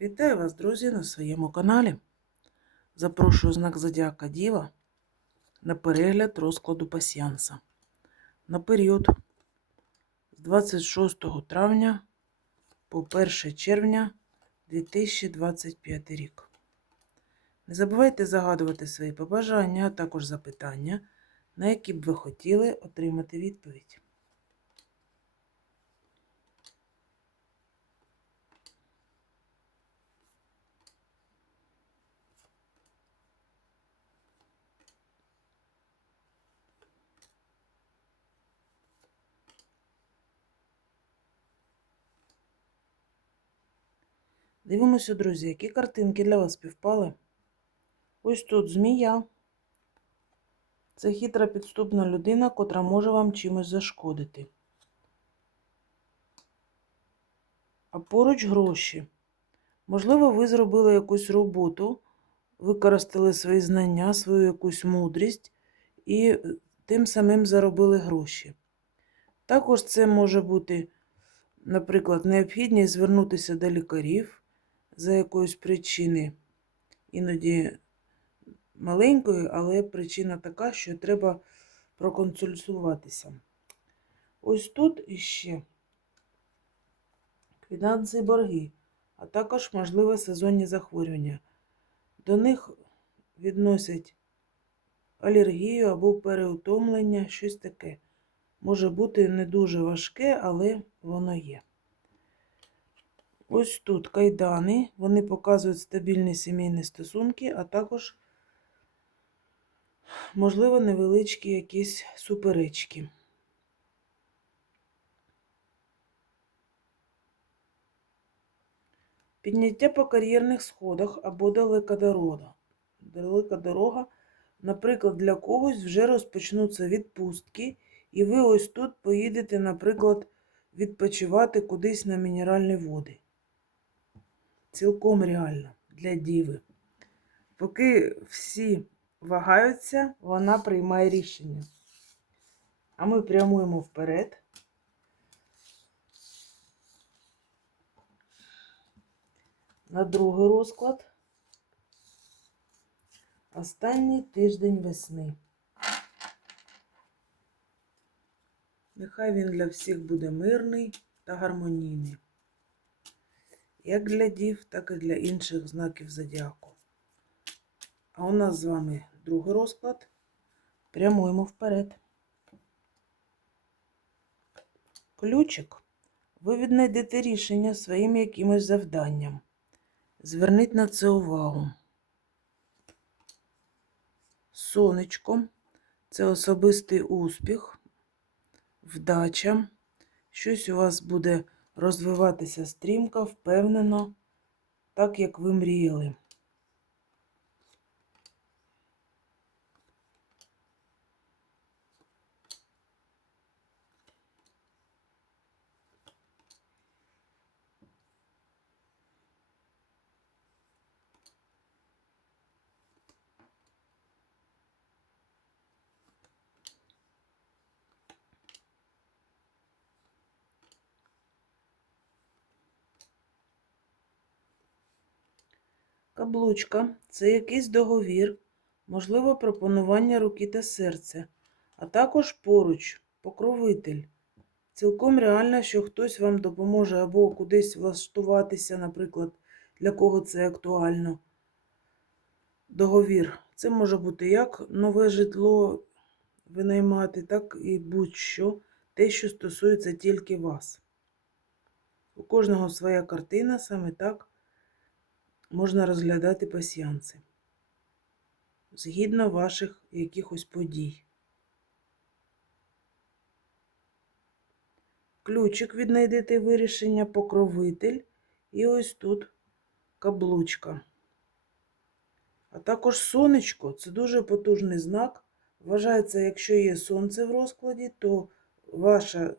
Вітаю вас, друзі, на своєму каналі. Запрошую знак Зодіака Діва на перегляд розкладу пасіянса на період з 26 травня по 1 червня 2025 рік. Не забувайте загадувати свої побажання, а також запитання, на які б ви хотіли отримати відповідь. Дивимося, друзі, які картинки для вас співпали. Ось тут змія. Це хитра підступна людина, котра може вам чимось зашкодити. А поруч гроші. Можливо, ви зробили якусь роботу, використали свої знання, свою якусь мудрість і тим самим заробили гроші. Також це може бути, наприклад, необхідність звернутися до лікарів за якоїсь причини. Іноді маленької, але причина така, що треба проконсультуватися. Ось тут іще фінанси борги, а також, можливо, сезонні захворювання. До них відносять алергію або переутомлення, щось таке. Може бути не дуже важке, але воно є. Ось тут кайдани, вони показують стабільні сімейні стосунки, а також, можливо, невеличкі якісь суперечки. Підняття по кар'єрних сходах або далека дорога. Далека дорога, наприклад, для когось вже розпочнуться відпустки, і ви ось тут поїдете, наприклад, відпочивати кудись на мінеральні води. Цілком реально для діви. Поки всі вагаються, вона приймає рішення. А ми прямуємо вперед. На другий розклад. Останній тиждень весни. Нехай він для всіх буде мирний та гармонійний. Як для дів, так і для інших знаків зодіаку. А у нас з вами другий розклад. Прямуємо вперед. Ключик. Ви віднайдете рішення своїм якимось завданням. Зверніть на це увагу. Сонечко це особистий успіх, вдача. Щось у вас буде розвиватися стрімко, впевнено, так як ви мріяли. Каблучка це якийсь договір, можливо, пропонування руки та серця, а також поруч покровитель. Цілком реально, що хтось вам допоможе або кудись влаштуватися, наприклад, для кого це актуально. Договір. Це може бути як нове житло винаймати, так і будь-що, те, що стосується тільки вас. У кожного своя картина, саме так можна розглядати пасіянси згідно ваших якихось подій. Ключик віднайдете вирішення покровитель і ось тут каблучка. А також сонечко це дуже потужний знак. Вважається, якщо є сонце в розкладі, то ваша,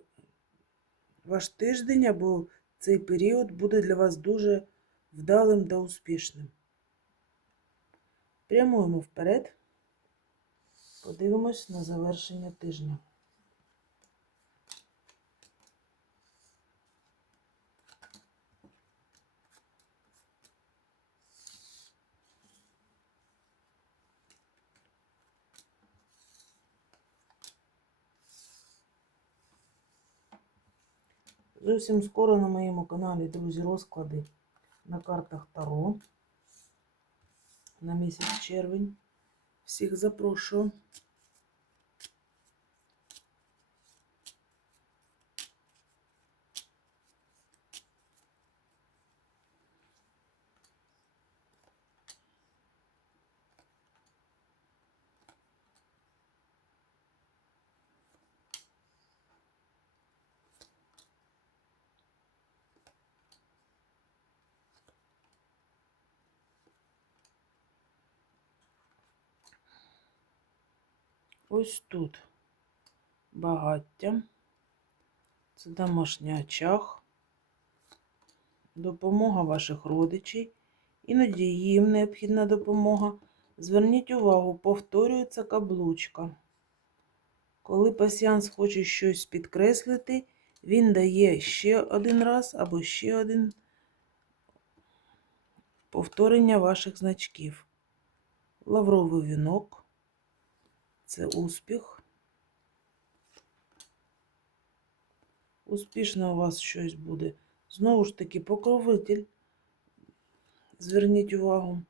ваш тиждень або цей період буде для вас дуже вдалим та успішним. Прямуємо вперед, подивимось на завершення тижня. Зовсім скоро на моєму каналі, друзі, розклади на картах Таро на місяць червень. Всіх запрошую. Ось тут багаття. Це домашній очаг, допомога ваших родичів. Іноді їм необхідна допомога. Зверніть увагу, повторюється каблучка. Коли пасіанс хоче щось підкреслити, він дає ще один раз або ще один повторення ваших значків. Лавровий вінок це успіх. Успішно у вас щось буде. Знову ж таки, покровитель. Зверніть увагу.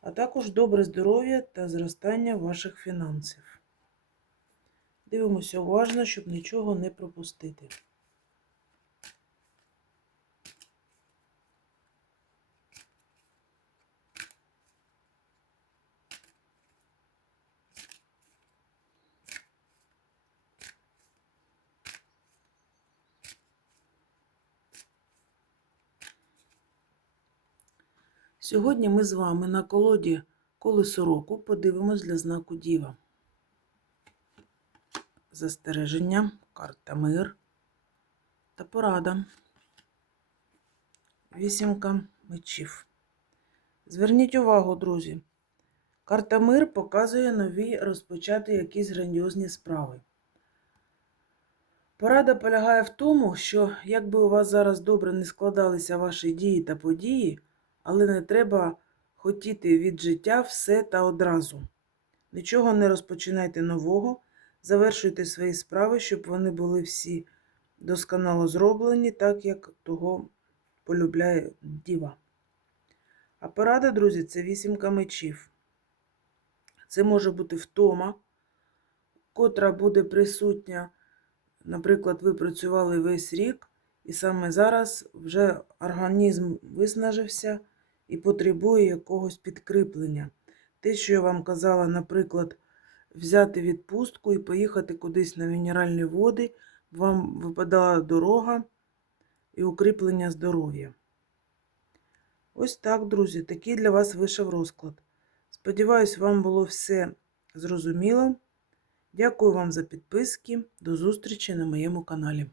А також добре здоров'я та зростання ваших фінансів. Дивимося уважно, щоб нічого не пропустити. Сьогодні ми з вами на колоді колесо року подивимось для знаку Діва. Застереження, карта мир та порада. Вісімка мечів. Зверніть увагу, друзі. Карта мир показує нові розпочати якісь грандіозні справи. Порада полягає в тому, що якби у вас зараз добре не складалися ваші дії та події, але не треба хотіти від життя все та одразу. Нічого не розпочинайте нового, завершуйте свої справи, щоб вони були всі досконало зроблені, так як того полюбляє діва. А порада, друзі, це вісімка мечів. Це може бути втома, котра буде присутня. Наприклад, ви працювали весь рік, і саме зараз вже організм виснажився і потребує якогось підкріплення. Те, що я вам казала, наприклад, взяти відпустку і поїхати кудись на мінеральні води, вам випадала дорога і укріплення здоров'я. Ось так, друзі, такий для вас вийшов розклад. Сподіваюсь, вам було все зрозуміло. Дякую вам за підписки. До зустрічі на моєму каналі.